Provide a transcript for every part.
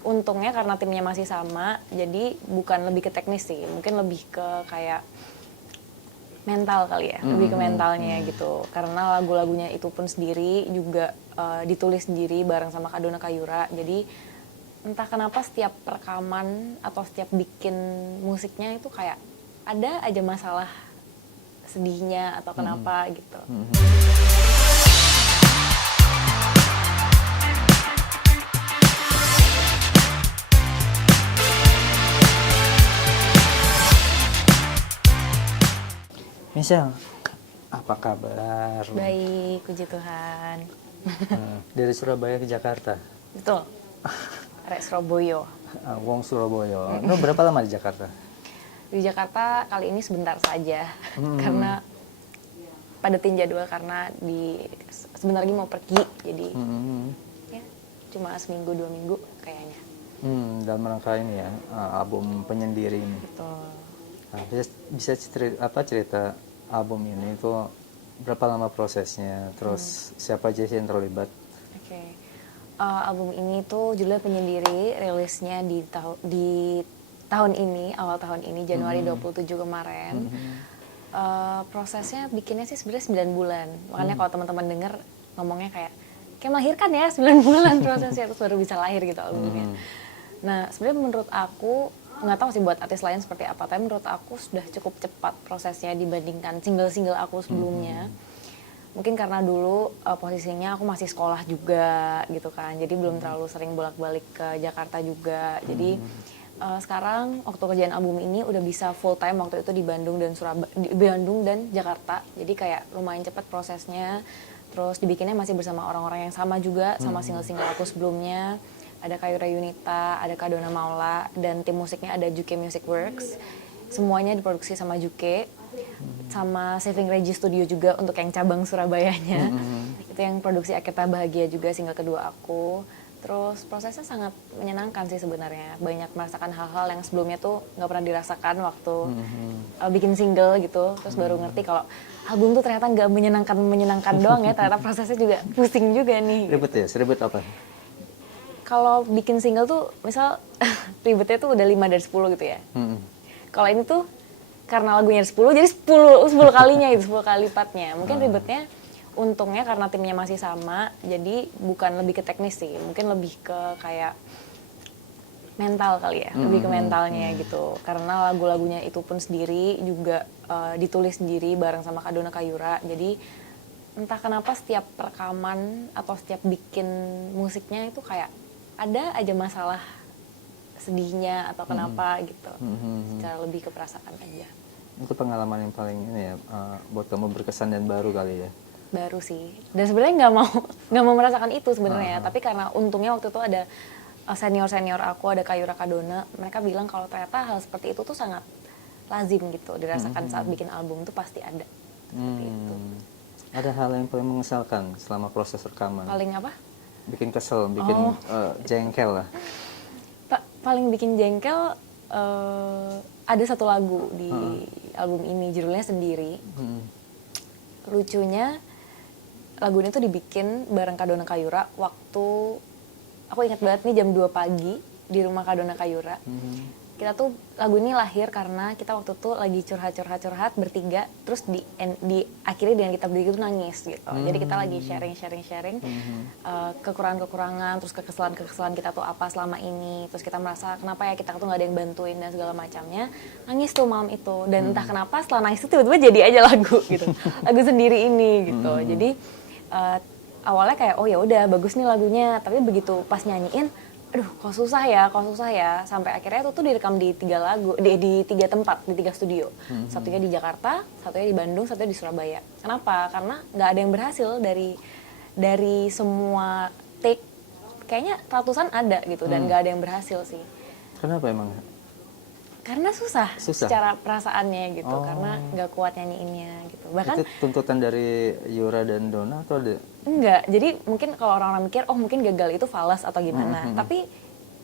untungnya karena timnya masih sama, jadi bukan lebih ke teknis sih, mungkin lebih ke kayak mental kali ya, lebih ke mentalnya gitu. Karena lagu-lagunya itu pun sendiri juga ditulis sendiri bareng sama Kak Dona Kayura. Jadi entah kenapa setiap rekaman atau setiap bikin musiknya itu kayak ada aja masalah sedihnya atau kenapa gitu. Michelle, apa kabar? Baik, puji Tuhan. Dari Surabaya ke Jakarta. Betul. Rek Surabaya. Wong Surabaya. Lu berapa lama di Jakarta? Di Jakarta kali ini sebentar saja. Karena padatin jadwal karena sebentar lagi mau pergi. Jadi ya cuma seminggu 2 minggu kayaknya. Dalam rangka ini ya, album penyendiri ini. Betul. Nah, bisa cerita album ini itu berapa lama prosesnya, terus siapa aja sih yang terlibat? Oke. Album ini tuh judulnya Penyendiri, rilisnya di tahun ini, awal tahun ini, Januari 27 kemarin. Prosesnya bikinnya sih sebenarnya 9 bulan. Makanya kalau teman-teman denger ngomongnya kayak melahirkan ya 9 bulan prosesnya, terus baru bisa lahir gitu albumnya. Nah sebenarnya menurut aku, nggak tahu sih buat artis lain seperti apa, tapi menurut aku sudah cukup cepat prosesnya dibandingkan single-single aku sebelumnya. Mungkin karena dulu posisinya aku masih sekolah juga gitu kan, jadi belum terlalu sering bolak-balik ke Jakarta juga. Jadi sekarang waktu kerjaan album ini udah bisa full time waktu itu di Bandung dan di Bandung dan Jakarta. Jadi kayak lumayan cepat prosesnya. Terus dibikinnya masih bersama orang-orang yang sama juga, sama single-single aku sebelumnya. Ada Kayura Yunita, ada Kak Dona Maula, dan tim musiknya ada Juke Music Works. Semuanya diproduksi sama Juke, sama Saving Reggie Studio juga untuk yang cabang Surabayanya. Itu yang produksi Akita Bahagia juga, single kedua aku. Terus prosesnya sangat menyenangkan sih sebenarnya. Banyak merasakan hal-hal yang sebelumnya tuh nggak pernah dirasakan waktu bikin single gitu. Terus baru ngerti kalau album tuh ternyata nggak menyenangkan doang ya. Ternyata prosesnya juga pusing juga nih. Ribet ya? Seribet apa? Kalau bikin single tuh misal ribetnya tuh udah 5 dari 10 gitu ya. Kalau ini tuh karena lagunya 10 jadi 10 kalinya itu, 10 kali lipatnya. Mungkin ribetnya untungnya karena timnya masih sama, jadi bukan lebih ke teknis sih, mungkin lebih ke kayak mental kali ya, lebih ke mentalnya gitu. Karena lagu-lagunya itu pun sendiri juga ditulis sendiri bareng sama Kak Dona Kayura. Jadi entah kenapa setiap rekaman atau setiap bikin musiknya itu kayak ada aja masalah sedihnya atau kenapa gitu. Secara lebih ke perasaan aja. Itu pengalaman yang paling ini ya, buat kamu berkesan dan baru kali ya? Baru sih. Dan sebenarnya nggak mau merasakan itu sebenarnya. Tapi karena untungnya waktu itu ada senior aku, ada Kayura Kadona, mereka bilang kalau ternyata hal seperti itu tuh sangat lazim gitu dirasakan saat bikin album tuh pasti ada. Seperti itu. Ada hal yang paling mengesalkan selama proses rekaman? Paling apa? Bikin kesel, bikin jengkel lah. Paling bikin jengkel ada satu lagu di album ini, judulnya Sendiri. Lucunya lagu ini tuh dibikin bareng Kak Dona Kayura waktu, aku ingat banget nih jam 2 pagi di rumah Kak Dona Kayura. Kita tuh, lagu ini lahir karena kita waktu itu lagi curhat bertiga, terus akhirnya dengan kita bertiga tuh nangis gitu. Jadi kita lagi sharing kekurangan-kekurangan, terus kekesalan kita tuh apa selama ini, terus kita merasa kenapa ya kita tuh nggak ada yang bantuin dan segala macamnya. Nangis tuh malam itu, dan entah kenapa setelah nangis itu tiba-tiba jadi aja lagu gitu, lagu Sendiri ini gitu. Jadi awalnya kayak oh ya udah bagus nih lagunya, tapi begitu pas nyanyiin, aduh kok susah ya, sampai akhirnya itu tuh direkam di 3 lagu, di 3 tempat, di 3 studio. Satunya di Jakarta, satunya di Bandung, satunya di Surabaya. Kenapa? Karena nggak ada yang berhasil dari semua take, kayaknya ratusan ada gitu, dan nggak ada yang berhasil sih. Kenapa emang? Karena susah secara perasaannya gitu, karena nggak kuat nyanyiinnya gitu. Bahkan itu tuntutan dari Yura dan Dona atau ada? Enggak, jadi mungkin kalau orang-orang mikir, oh mungkin gagal itu falas atau gimana. Tapi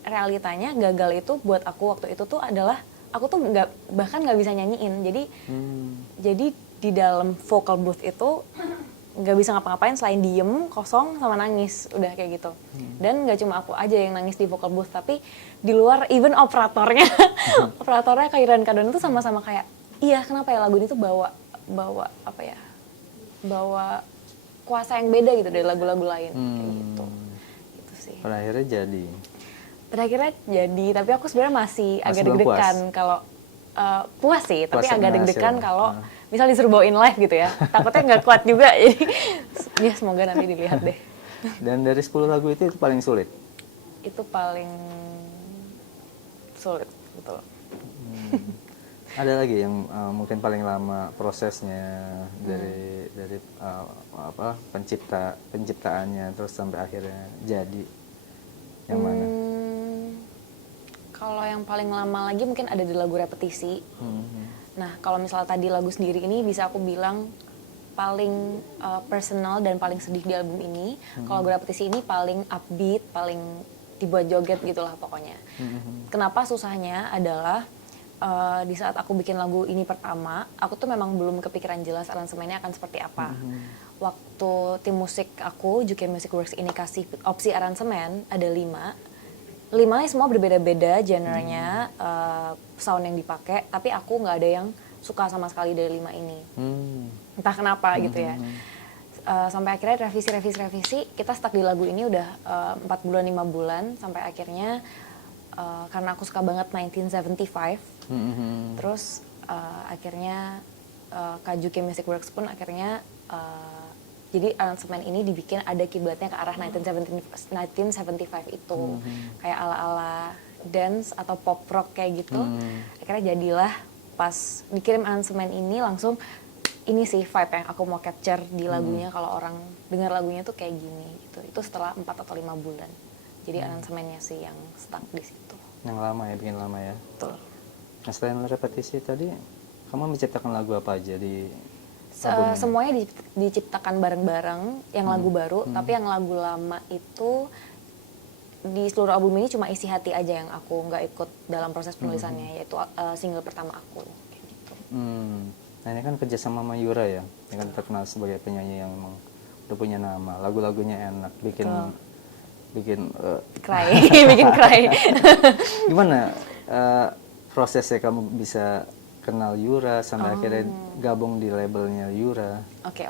realitanya gagal itu buat aku waktu itu tuh adalah, aku tuh bahkan nggak bisa nyanyiin. Jadi di dalam vocal booth itu, nggak bisa ngapa-ngapain selain diem, kosong, sama nangis, udah kayak gitu. Dan nggak cuma aku aja yang nangis di vocal booth, tapi di luar even operatornya, operatornya Kayura dan Kadona tuh sama-sama kayak, iya kenapa ya lagu ini tuh bawa apa ya, bawa kuasa yang beda gitu dari lagu-lagu lain, kayak gitu. Gitu sih. Pada akhirnya jadi. Pada akhirnya jadi, tapi aku sebenarnya masih agak belum deg-degan kalau puas sih, tapi Puas agak dengan deg-degan hasil. kalau misal disuruh bawain live gitu ya. Takutnya nggak kuat juga, jadi ya semoga nanti dilihat deh. Dan dari 10 lagu itu paling sulit. Itu paling sulit, betul. Ada lagi yang mungkin paling lama prosesnya dari penciptaannya terus sampai akhirnya jadi. Yang mana? Kalau yang paling lama lagi mungkin ada di lagu repetisi. Nah, kalau misalnya tadi lagu sendiri ini bisa aku bilang paling personal dan paling sedih di album ini. Kalau lagu repetisi ini paling upbeat, paling dibuat joget gitulah pokoknya. Kenapa susahnya adalah di saat aku bikin lagu ini pertama, aku tuh memang belum kepikiran jelas aransemennya akan seperti apa. Waktu tim musik aku, Juke Music Works ini kasih opsi aransemen, ada 5. 5-nya semua berbeda-beda genrenya, sound yang dipakai, tapi aku nggak ada yang suka sama sekali dari 5 ini. Entah kenapa gitu ya. Sampai akhirnya revisi, kita stuck di lagu ini udah 4 bulan, 5 bulan, sampai akhirnya karena aku suka banget 1975, terus akhirnya Kak Juke Music Works pun akhirnya jadi aransemen ini dibikin ada kiblatnya ke arah 1975 itu, kayak ala-ala dance atau pop rock kayak gitu. Akhirnya jadilah pas dikirim aransemen ini langsung ini sih vibe yang aku mau capture di lagunya, kalau orang dengar lagunya tuh kayak gini gitu. Itu setelah 4 atau 5 bulan. Jadi aransemennya sih yang stuck di situ. Yang lama ya, bikin lama ya. Betul. Nah, selain repetisi tadi, kamu menciptakan lagu apa aja di semuanya diciptakan bareng-bareng, yang lagu baru, tapi yang lagu lama itu di seluruh album ini cuma isi hati aja yang aku nggak ikut dalam proses penulisannya, yaitu single pertama aku kayak gitu. Nah ini kan kerjasama sama Yura ya, yang kan terkenal sebagai penyanyi yang emang udah punya nama, lagu-lagunya enak, bikin Cry, bikin cry. Gimana prosesnya kamu bisa kenal Yura sampai akhirnya gabung di labelnya Yura? Oke.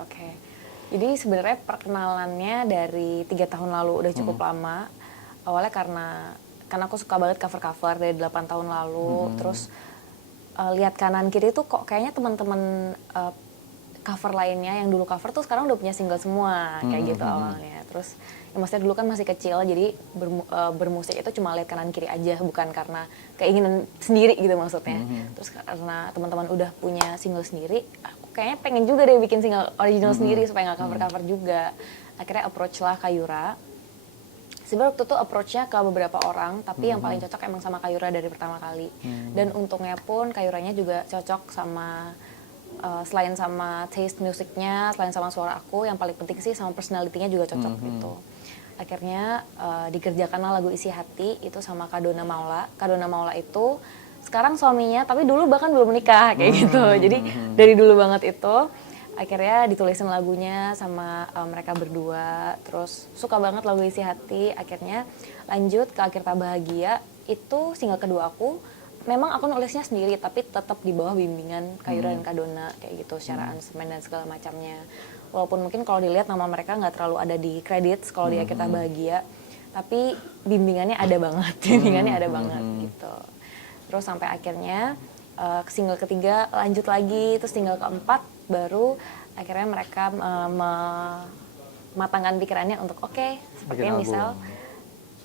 Jadi sebenarnya perkenalannya dari 3 tahun lalu, udah cukup lama. Awalnya karena aku suka banget cover-cover dari 8 tahun lalu. Terus lihat kanan kiri tuh kok kayaknya teman-teman cover lainnya yang dulu cover tuh sekarang udah punya single semua, kayak gitu awalnya. Terus ya maksudnya dulu kan masih kecil, jadi bermusik itu cuma lihat kanan kiri aja, bukan karena keinginan sendiri gitu maksudnya. Terus karena teman-teman udah punya single sendiri, aku kayaknya pengen juga deh bikin single original sendiri supaya nggak cover-cover juga. Akhirnya approach lah Kayura. Sebenarnya waktu itu approach-nya ke beberapa orang, tapi yang paling cocok emang sama Kayura dari pertama kali. Dan untungnya pun Kayuranya juga cocok sama selain sama taste musiknya, selain sama suara aku, yang paling penting sih sama personality-nya juga cocok gitu. Akhirnya dikerjakanlah lagu Isi Hati itu sama Kadona Maula. Kadona Maula itu sekarang suaminya, tapi dulu bahkan belum menikah kayak gitu. Jadi dari dulu banget itu akhirnya ditulisin lagunya sama mereka berdua. Terus suka banget lagu Isi Hati. Akhirnya lanjut ke Akhir Tak Bahagia, itu single kedua aku. Memang aku nulisnya sendiri, tapi tetap di bawah bimbingan Kayura dan Kadona kayak gitu, secara aransemen dan segala macamnya. Walaupun mungkin kalau dilihat nama mereka nggak terlalu ada di credits kalau di Akhir Tak Bahagia, tapi bimbingannya ada banget, gitu. Terus sampai akhirnya ke single ketiga lanjut lagi, terus single keempat baru akhirnya mereka mematangkan pikirannya untuk sepertinya misal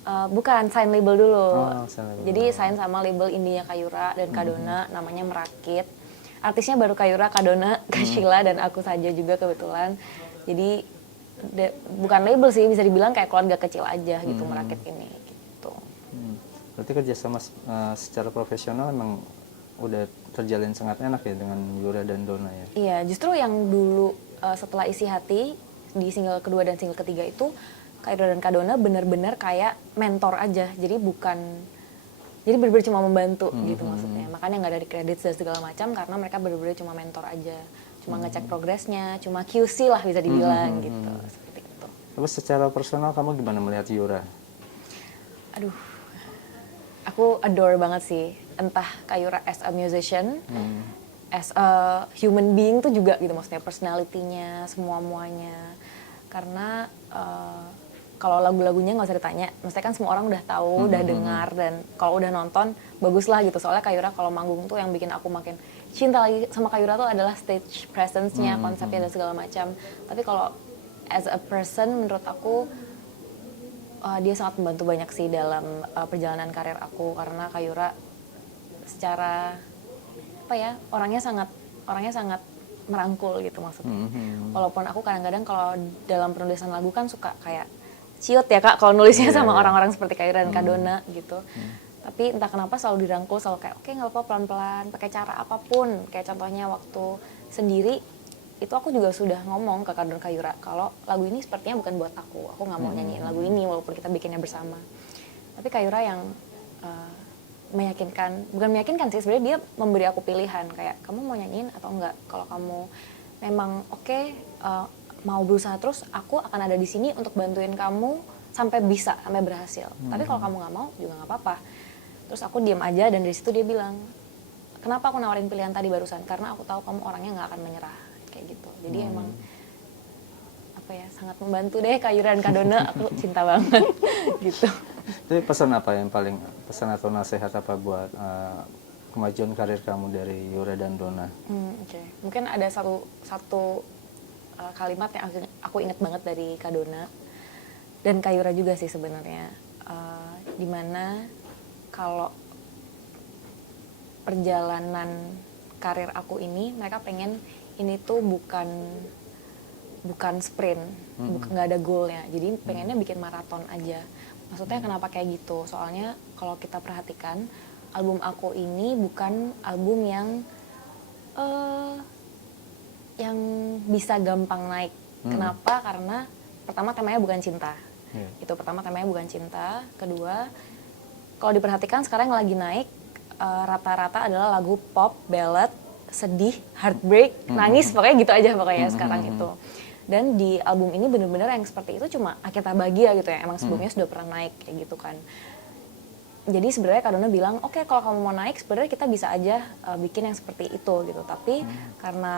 bukan sign label dulu. Jadi sign sama label India Kayura dan Kadona, namanya Merakit. Artisnya baru Kayura, Kadona, Kashila dan aku saja juga kebetulan. Jadi bukan label sih, bisa dibilang kayak keluarga kecil aja gitu Merakit ini gitu. Berarti kerjasama secara profesional emang udah terjalin sangat enak ya dengan Yura dan Dona ya? Iya, justru yang dulu setelah Isi Hati di single kedua dan single ketiga itu Kayura dan Kadona benar-benar kayak mentor aja, jadi benar-benar cuma membantu gitu maksudnya. Makanya nggak ada di kredit dan segala macam karena mereka benar-benar cuma mentor aja. cuma ngecek progresnya, cuma QC lah bisa dibilang gitu, seperti itu. Terus secara personal kamu gimana melihat Yura? Aduh, aku adore banget sih, entah Kak Yura as a musician, as a human being tuh juga gitu, maksudnya personality-nya, semua-muanya. Karena kalau lagu-lagunya nggak usah ditanya, maksudnya kan semua orang udah tahu, udah dengar, dan kalau udah nonton, bagus lah gitu. Soalnya Kak Yura kalau manggung tuh yang bikin aku makin cinta lagi sama Kak Yura tuh adalah stage presence-nya, konsepnya dan segala macam. Tapi kalau as a person, menurut aku, dia sangat membantu banyak sih dalam perjalanan karir aku, karena Kak Yura secara apa ya, orangnya sangat merangkul gitu maksudnya. Walaupun aku kadang-kadang kalau dalam penulisan lagu kan suka kayak ciut ya Kak, kalau nulisnya sama orang-orang seperti Kak Yura dan Kak Dona gitu. Tapi entah kenapa selalu dirangkul, selalu kayak oke, nggak apa-apa, pelan-pelan, pakai cara apapun. Kayak contohnya waktu sendiri, itu aku juga sudah ngomong ke Kak Dona, Kak Yura, kalau lagu ini sepertinya bukan buat aku nggak mau nyanyiin lagu ini walaupun kita bikinnya bersama. Tapi Kak Yura yang bukan meyakinkan sih, sebenarnya dia memberi aku pilihan, kayak kamu mau nyanyiin atau enggak. Kalau kamu memang mau berusaha terus, aku akan ada di sini untuk bantuin kamu sampai bisa, sampai berhasil. Tapi kalau kamu nggak mau juga nggak apa-apa. Terus aku diam aja, dan dari situ dia bilang, kenapa aku nawarin pilihan tadi barusan, karena aku tahu kamu orangnya nggak akan menyerah, kayak gitu. Jadi emang apa ya, sangat membantu deh Kak Yura dan Kak Dona, aku cinta banget gitu. Tapi pesan apa yang paling, pesan atau nasihat apa buat kemajuan karir kamu dari Yura dan Dona? Oke. Mungkin ada satu kalimat yang aku ingat banget dari Kak Dona dan Kak Yura juga sih sebenarnya, dimana kalau perjalanan karir aku ini, mereka pengen ini tuh bukan sprint, nggak ada goalnya, jadi pengennya bikin maraton aja. Maksudnya kenapa kayak gitu? Soalnya kalau kita perhatikan, album aku ini bukan album yang bisa gampang naik. Kenapa? Karena pertama temanya bukan cinta. Itu pertama, temanya bukan cinta. Kedua, kalau diperhatikan sekarang yang lagi naik rata-rata adalah lagu pop, ballad, sedih, heartbreak, nangis, pokoknya gitu aja pokoknya sekarang itu. Dan di album ini bener-bener yang seperti itu cuma Akhirnya Bahagia gitu ya, emang sebelumnya sudah pernah naik kayak gitu kan. Jadi sebenarnya Kak Dona bilang, oke, kalau kamu mau naik sebenarnya kita bisa aja bikin yang seperti itu gitu. Tapi karena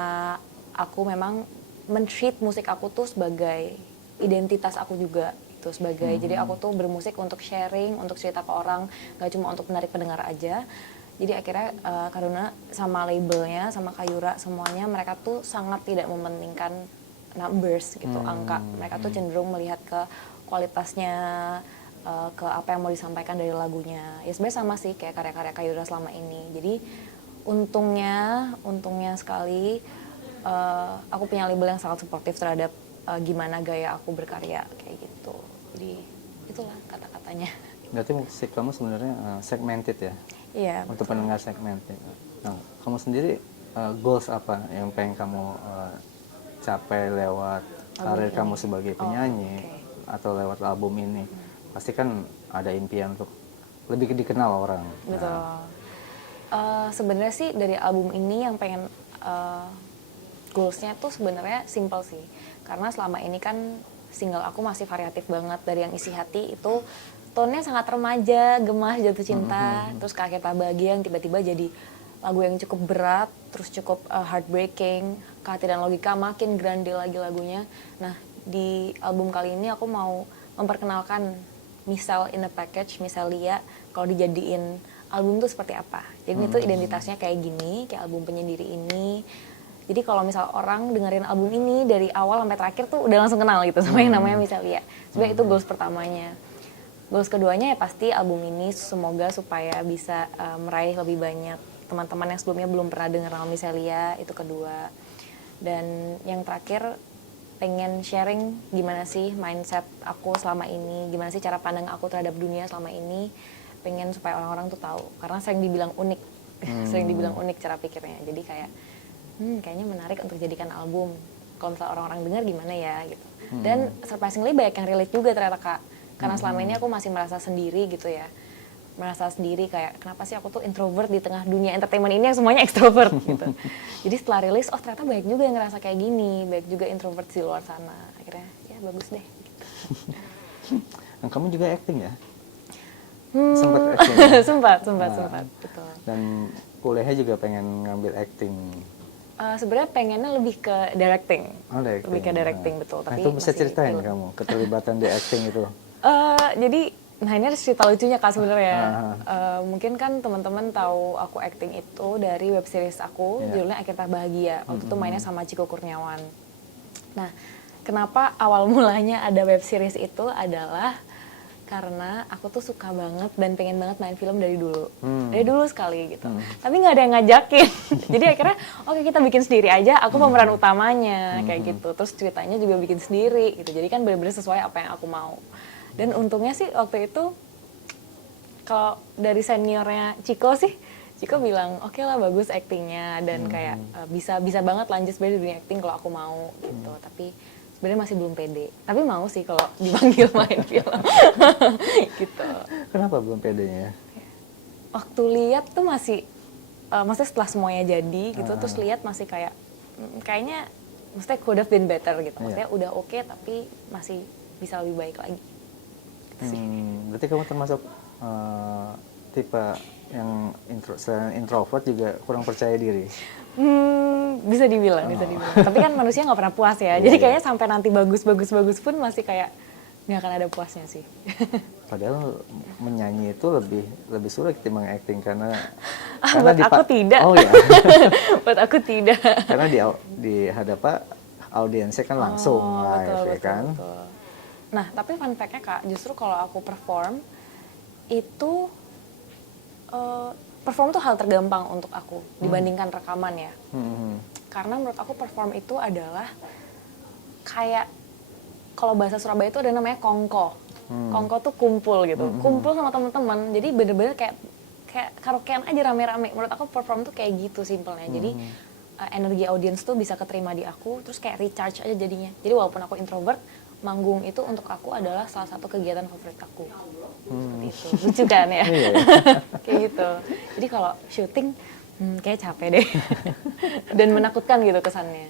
aku memang men-treat musik aku tuh sebagai identitas aku juga gitu, sebagai jadi aku tuh bermusik untuk sharing, untuk cerita ke orang, gak cuma untuk menarik pendengar aja. Jadi akhirnya Kak Dona sama labelnya, sama Kak Yura, semuanya mereka tuh sangat tidak mementingkan numbers gitu, angka. Mereka tuh cenderung melihat ke kualitasnya, ke apa yang mau disampaikan dari lagunya. Ya sebenarnya sama sih kayak karya-karya Kak Yura selama ini. Jadi untungnya sekali aku punya label yang sangat suportif terhadap gimana gaya aku berkarya kayak gitu. Jadi itulah kata-katanya. Berarti musik kamu sebenarnya segmented ya? Iya. Untuk pendengar segmented. Nah, kamu sendiri goals apa yang pengen kamu capai lewat karir kamu sebagai penyanyi atau lewat album ini? Pasti kan ada impian untuk lebih dikenal orang. Betul. Sebenarnya sih dari album ini yang pengen goalsnya tuh sebenarnya simple sih, karena selama ini kan single aku masih variatif banget, dari yang Isi Hati itu tone-nya sangat remaja, gemas, jatuh cinta, terus ke Akhirnya Bahagia yang tiba-tiba jadi lagu yang cukup berat, terus cukup heartbreaking, ke Hati dan Logika makin grande lagi lagunya. Nah di album kali ini aku mau memperkenalkan Misal in a Package, Misal Lia, kalau dijadiin album tuh seperti apa. Jadi itu identitasnya kayak gini, kayak album penyendiri ini. Jadi kalau misal orang dengerin album ini dari awal sampai terakhir tuh udah langsung kenal gitu sama yang namanya Misal Lia. Sebenarnya itu goals pertamanya. Goals keduanya ya pasti album ini semoga supaya bisa meraih lebih banyak teman-teman yang sebelumnya belum pernah dengar nama Misal Lia, itu kedua. Dan yang terakhir, pengen sharing gimana sih mindset aku selama ini, gimana sih cara pandang aku terhadap dunia selama ini. Pengen supaya orang-orang tuh tahu, karena sering dibilang unik, sering dibilang unik cara pikirnya. Jadi kayak, kayaknya menarik untuk jadikan album. Kalau misalnya orang-orang dengar gimana ya gitu. Dan surprisingly banyak yang relate juga ternyata Kak. Karena selama ini aku masih merasa sendiri gitu ya. merasa sendiri kayak kenapa sih aku tuh introvert di tengah dunia entertainment ini yang semuanya extrovert gitu. Jadi setelah rilis, oh ternyata banyak juga yang ngerasa kayak gini, banyak juga introvert di luar sana. Akhirnya ya bagus deh. Gitu. Nah, kamu juga acting ya? Hmm, Sempat acting ya? sempat. Nah, Betul. dan kuliahnya juga pengen ngambil acting. Sebenarnya pengennya lebih ke directing. Oh, directing. Lebih ke directing, Nah, betul. nah, Tapi itu bisa masih ceritain film. kamu keterlibatan di acting itu. Jadi, nah ini ada cerita lucunya Kak sebenarnya. Ah. Mungkin kan teman-teman tahu aku acting itu dari web series aku, Iya. judulnya Akhir Tak Bahagia. Waktu itu mainnya sama Chico Kurniawan. Nah, kenapa awal mulanya ada web series itu adalah karena aku tuh suka banget dan pengen banget main film dari dulu. Dari dulu sekali gitu. Tapi nggak ada yang ngajakin. Jadi akhirnya oke kita bikin sendiri aja, aku pemeran utamanya kayak gitu. Terus ceritanya juga bikin sendiri gitu. Jadi kan benar-benar sesuai apa yang aku mau. Dan untungnya sih waktu itu kalau dari seniornya Chico sih, Chico bilang oke lah bagus aktingnya dan kayak bisa banget lanjut sebenarnya di dunia akting kalau aku mau gitu. Tapi sebenarnya masih belum pede. Tapi mau sih kalau dipanggil main film. Gitu. Kenapa belum pedenya? Waktu lihat tuh masih maksudnya setelah semuanya jadi gitu terus lihat masih kayak kayaknya maksudnya could have been better gitu. Maksudnya udah oke tapi masih bisa lebih baik lagi. Gitu sih. Berarti kamu termasuk tipe yang selain introvert juga kurang percaya diri. Bisa dibilang. Tapi kan manusia nggak pernah puas ya. Jadi kayaknya sampai nanti bagus pun masih kayak nggak akan ada puasnya sih. Padahal menyanyi itu lebih sulit ketimbang acting karena buat aku tidak. Oh ya. Buat aku tidak. Karena di hadapan audiensnya kan langsung live, ya kan. Betul. Nah, tapi fun fact-nya Kak, justru kalau aku perform itu perform tuh hal tergampang untuk aku dibandingkan rekaman ya. Karena menurut aku perform itu adalah kayak kalau bahasa Surabaya itu ada namanya kongko. Kongko tuh kumpul gitu. Kumpul sama teman-teman. Jadi bener-bener kayak karaokean aja rame-rame. Menurut aku perform tuh kayak gitu simpelnya. Jadi energi audiens tuh bisa keterima di aku terus kayak recharge aja jadinya. Jadi walaupun aku introvert, manggung itu untuk aku adalah salah satu kegiatan favorit aku. Seperti itu. Lucu kan ya? Kayak gitu. Jadi kalau syuting kayak capek deh. Dan menakutkan gitu kesannya.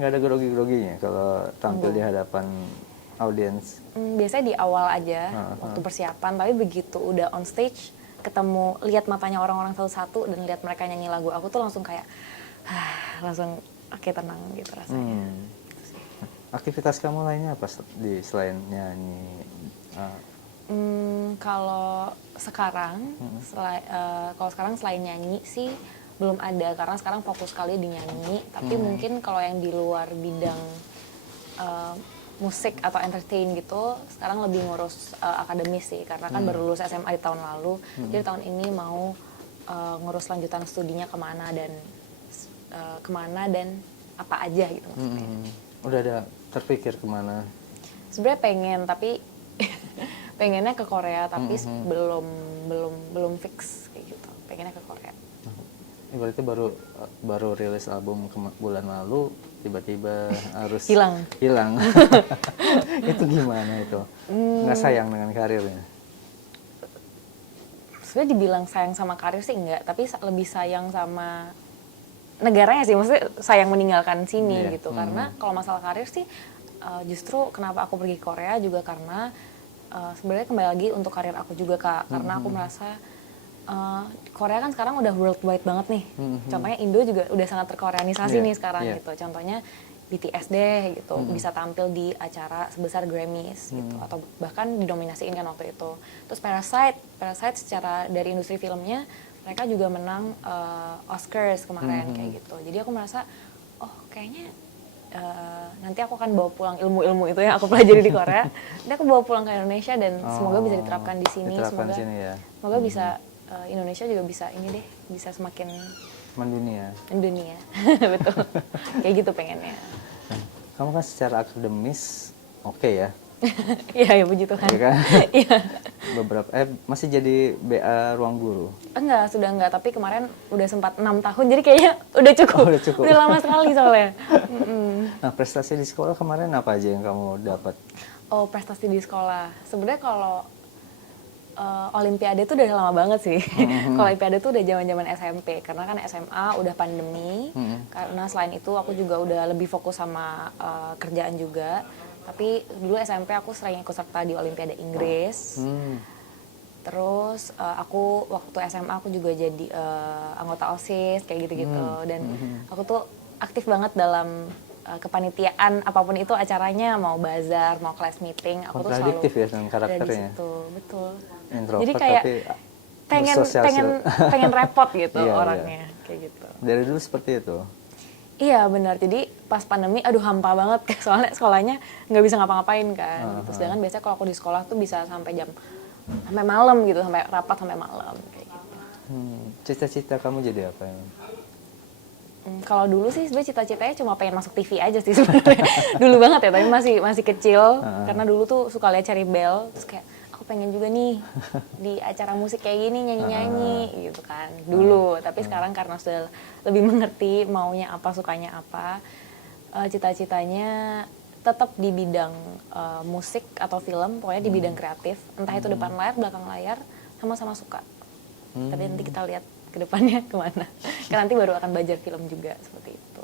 Nggak ada grogi-groginya kalau tampil di hadapan audiens? Biasanya di awal aja, waktu persiapan. Tapi begitu udah on stage, ketemu, lihat matanya orang-orang satu-satu dan lihat mereka nyanyi lagu aku tuh langsung kayak, langsung oke tenang gitu rasanya. Aktivitas kamu lainnya apa selain nyanyi? Kalau sekarang, selain nyanyi sih belum ada karena sekarang fokus sekali di nyanyi. Tapi mungkin kalau yang di luar bidang musik atau entertain gitu, sekarang lebih ngurus akademis sih karena kan baru lulus SMA di tahun lalu. Jadi tahun ini mau ngurus lanjutan studinya kemana dan apa aja gitu maksudnya. Udah ada terpikir kemana? Sebenarnya pengen tapi pengennya ke Korea tapi belum fix kayak gitu. Pengennya ke Korea. Berarti baru rilis album bulan lalu tiba-tiba harus hilang. Itu gimana itu? Nggak sayang dengan karirnya? Sebenarnya dibilang sayang sama karir sih enggak, tapi lebih sayang sama negaranya sih, maksudnya sayang meninggalkan sini gitu. Karena kalau masalah karir sih justru kenapa aku pergi ke Korea juga karena sebenarnya kembali lagi untuk karir aku juga Kak, karena aku merasa Korea kan sekarang udah worldwide banget nih. Contohnya Indo juga udah sangat terkoreanisasi nih sekarang gitu. Contohnya BTS deh gitu, bisa tampil di acara sebesar Grammys gitu, atau bahkan dinominasiin kan waktu itu. Terus Parasite secara dari industri filmnya mereka juga menang Oscars kemarin kayak gitu. Jadi aku merasa oh kayaknya nanti aku akan bawa pulang ilmu-ilmu itu yang aku pelajari di Korea. Nanti aku bawa pulang ke Indonesia dan semoga bisa diterapkan di sini. Semoga bisa Indonesia juga bisa ini deh, bisa semakin mendunia. Betul. Kayak gitu pengennya. Kamu kan secara akademis oke ya? Iya, puji Tuhan. Iya kan? Iya. Masih jadi BA ruang guru? Sudah enggak, tapi kemarin udah sempat 6 tahun, jadi kayaknya udah cukup. Udah cukup. Udah lama sekali soalnya. Nah, prestasi di sekolah kemarin apa aja yang kamu dapat? Oh, prestasi di sekolah. Sebenarnya kalau Olimpiade tuh udah lama banget sih. Kalau Olimpiade tuh udah zaman-zaman SMP, karena kan SMA udah pandemi. Karena selain itu aku juga udah lebih fokus sama kerjaan juga. Tapi dulu SMP aku sering ikut serta di Olimpiade Inggris. Terus aku waktu SMA aku juga jadi anggota OSIS kayak gitu-gitu. Dan aku tuh aktif banget dalam kepanitiaan apapun itu acaranya, mau bazar, mau class meeting, aku tuh selalu kontradiktif ya dengan ada di karakternya. situ. Betul. Introvert Jadi kayak tapi pengen repot gitu Iya, orangnya kayak gitu. Dari dulu seperti itu. Iya benar. Jadi pas pandemi aduh hampa banget soalnya sekolahnya nggak bisa ngapa-ngapain kan. Gitu. Sedangkan biasanya kalau aku di sekolah tuh bisa sampai malam gitu, sampai rapat sampai malam kayak gitu. Cita-cita kamu jadi apa ya? Kalau dulu sih sebenarnya cita-citanya cuma pengen masuk TV aja sih sebenarnya. Dulu banget ya, tapi masih kecil. Karena dulu tuh suka lihat Cherry Bell, terus kayak aku pengen juga nih di acara musik kayak gini nyanyi-nyanyi gitu kan. Dulu, tapi sekarang karena sudah lebih mengerti maunya apa, sukanya apa, cita-citanya tetap di bidang musik atau film, pokoknya di bidang kreatif. Entah itu depan layar, belakang layar, sama-sama suka. Tapi nanti kita lihat ke depannya kemana. Kan nanti baru akan belajar film juga seperti itu.